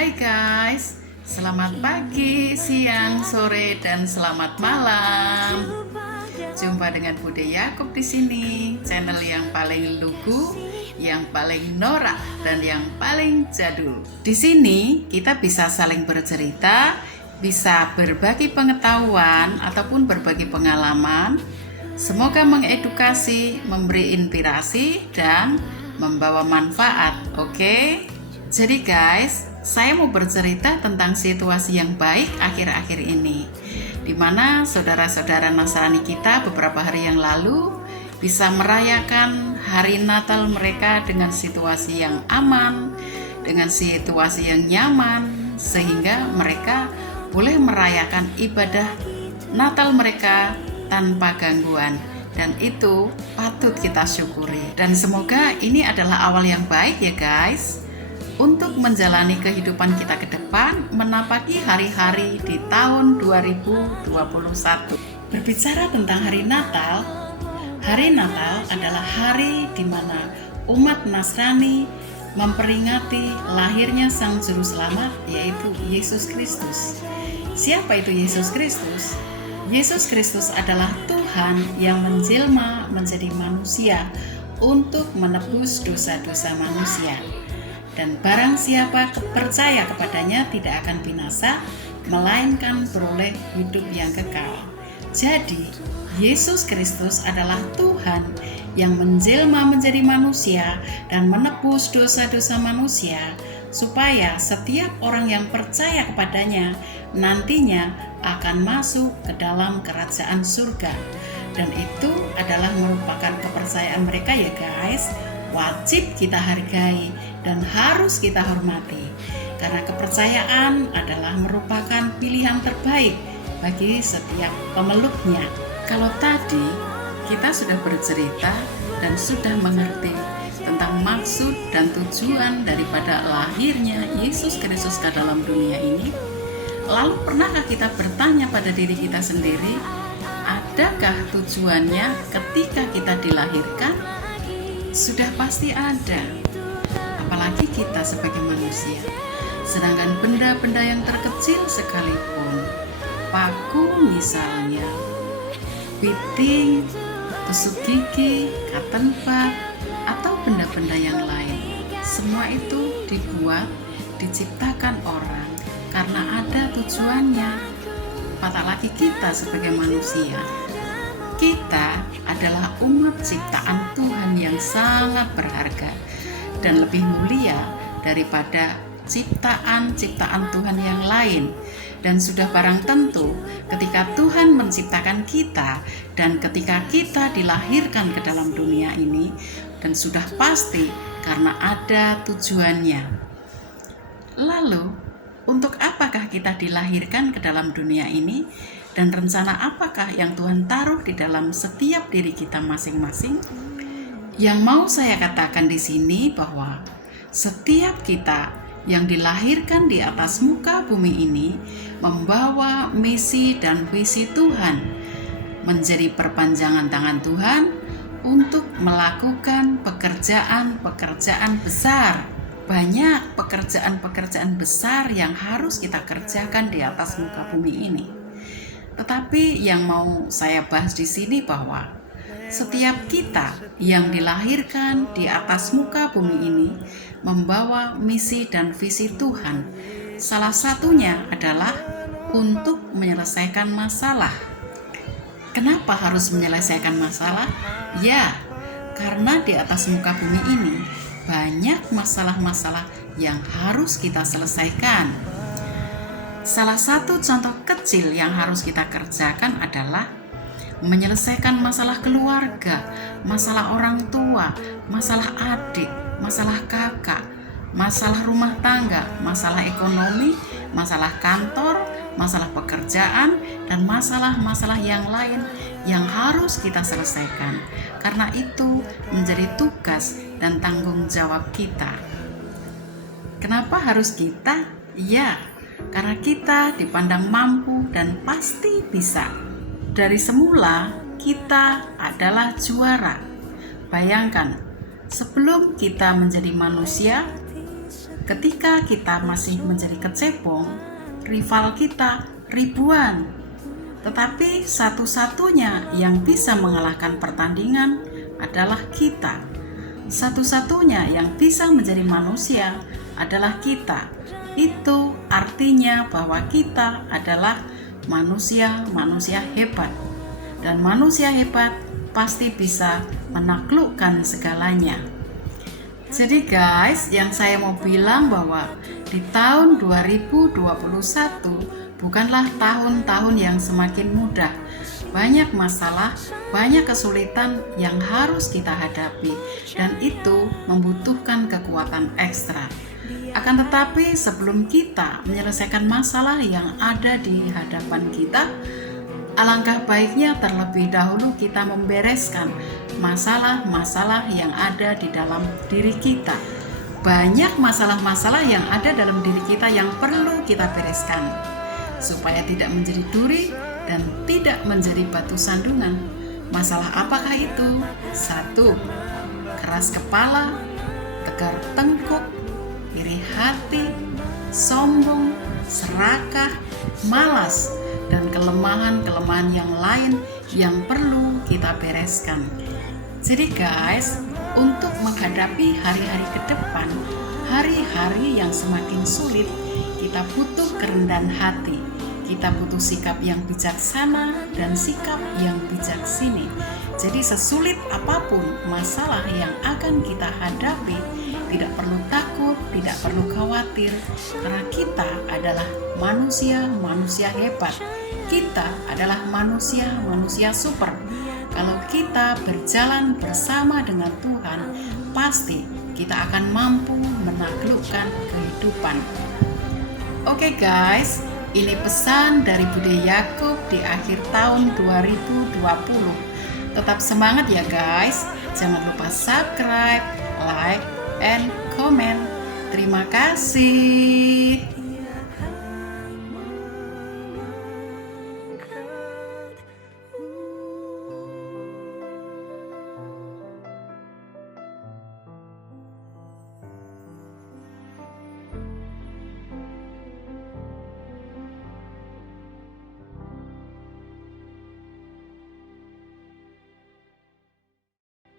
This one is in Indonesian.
Hai guys, selamat pagi, siang, sore, dan selamat malam. Jumpa dengan Bude Yakob di sini, channel yang paling lugu, yang paling norak, dan yang paling jadul. Di sini kita bisa saling bercerita, bisa berbagi pengetahuan ataupun berbagi pengalaman. Semoga mengedukasi, memberi inspirasi, dan membawa manfaat. Oke? Jadi guys, saya mau bercerita tentang situasi yang baik akhir-akhir ini, di mana saudara-saudara Nasrani kita beberapa hari yang lalu bisa merayakan hari Natal mereka dengan situasi yang aman, dengan situasi yang nyaman, sehingga mereka boleh merayakan ibadah Natal mereka tanpa gangguan. Dan itu patut kita syukuri. Dan semoga ini adalah awal yang baik ya guys, untuk menjalani kehidupan kita ke depan, menapaki hari-hari di tahun 2021. Berbicara tentang hari Natal adalah hari di mana umat Nasrani memperingati lahirnya Sang Juru Selamat, yaitu Yesus Kristus. Siapa itu Yesus Kristus? Yesus Kristus adalah Tuhan yang menjelma menjadi manusia untuk menebus dosa-dosa manusia. Dan barang siapa percaya kepadanya tidak akan binasa, melainkan beroleh hidup yang kekal. Jadi, Yesus Kristus adalah Tuhan yang menjelma menjadi manusia dan menebus dosa-dosa manusia, supaya setiap orang yang percaya kepadanya nantinya akan masuk ke dalam kerajaan surga. Dan itu adalah merupakan kepercayaan mereka ya guys. Wajib kita hargai dan harus kita hormati, karena kepercayaan adalah merupakan pilihan terbaik bagi setiap pemeluknya. Kalau tadi kita sudah bercerita dan sudah mengerti tentang maksud dan tujuan daripada lahirnya Yesus Kristus ke dalam dunia ini, lalu pernahkah kita bertanya pada diri kita sendiri, adakah tujuannya ketika kita dilahirkan? Sudah pasti ada, apalagi kita sebagai manusia. Sedangkan benda-benda yang terkecil sekalipun, paku misalnya, piting, tusuk gigi, cotton bud, atau benda-benda yang lain, semua itu dibuat, diciptakan orang karena ada tujuannya. Apalagi kita sebagai manusia, kita adalah umat ciptaan Tuhan yang sangat berharga dan lebih mulia daripada ciptaan-ciptaan Tuhan yang lain. Dan sudah barang tentu ketika Tuhan menciptakan kita dan ketika kita dilahirkan ke dalam dunia ini, dan sudah pasti karena ada tujuannya. Lalu, untuk apakah kita dilahirkan ke dalam dunia ini? Dan rencana apakah yang Tuhan taruh di dalam setiap diri kita masing-masing? Yang mau saya katakan di sini bahwa setiap kita yang dilahirkan di atas muka bumi ini membawa misi dan visi Tuhan, menjadi perpanjangan tangan Tuhan untuk melakukan pekerjaan-pekerjaan besar. Banyak pekerjaan-pekerjaan besar yang harus kita kerjakan di atas muka bumi ini. Tetapi yang mau saya bahas di sini bahwa setiap kita yang dilahirkan di atas muka bumi ini membawa misi dan visi Tuhan. Salah satunya adalah untuk menyelesaikan masalah. Kenapa harus menyelesaikan masalah? Ya, karena di atas muka bumi ini banyak masalah-masalah yang harus kita selesaikan. Salah satu contoh kecil yang harus kita kerjakan adalah menyelesaikan masalah keluarga, masalah orang tua, masalah adik, masalah kakak, masalah rumah tangga, masalah ekonomi, masalah kantor, masalah pekerjaan, dan masalah-masalah yang lain yang harus kita selesaikan. Karena itu menjadi tugas dan tanggung jawab kita. Kenapa harus kita? Ya, karena kita dipandang mampu dan pasti bisa. Dari semula kita adalah juara. Bayangkan, sebelum kita menjadi manusia, ketika kita masih menjadi kecebong, rival kita ribuan. Tetapi satu-satunya yang bisa mengalahkan pertandingan adalah kita. Satu-satunya yang bisa menjadi manusia adalah kita. Itu artinya bahwa kita adalah manusia hebat. Dan manusia hebat pasti bisa menaklukkan segalanya. Jadi guys, yang saya mau bilang bahwa di tahun 2021 bukanlah tahun-tahun yang semakin mudah. Banyak masalah, banyak kesulitan yang harus kita hadapi, dan itu membutuhkan kekuatan ekstra. Akan tetapi sebelum kita menyelesaikan masalah yang ada di hadapan kita, alangkah baiknya terlebih dahulu kita membereskan masalah-masalah yang ada di dalam diri kita. Banyak masalah-masalah yang ada dalam diri kita yang perlu kita bereskan, supaya tidak menjadi duri dan tidak menjadi batu sandungan. Masalah apakah itu? 1. Keras kepala, tegar tengkuk, iri hati, sombong, serakah, malas, dan kelemahan-kelemahan yang lain yang perlu kita bereskan. Jadi guys, untuk menghadapi hari-hari ke depan, hari-hari yang semakin sulit, kita butuh kerendahan hati. Kita butuh sikap yang bijaksana dan sikap yang bijaksini. Jadi sesulit apapun masalah yang akan kita hadapi, tidak perlu takut, tidak perlu khawatir, karena kita adalah manusia hebat. Kita adalah manusia super. Kalau kita berjalan bersama dengan Tuhan, pasti kita akan mampu menaklukkan kehidupan. Oke guys, ini pesan dari Bude Yakob di akhir tahun 2020. Tetap semangat ya guys. Jangan lupa subscribe, like, and comment. Terima kasih.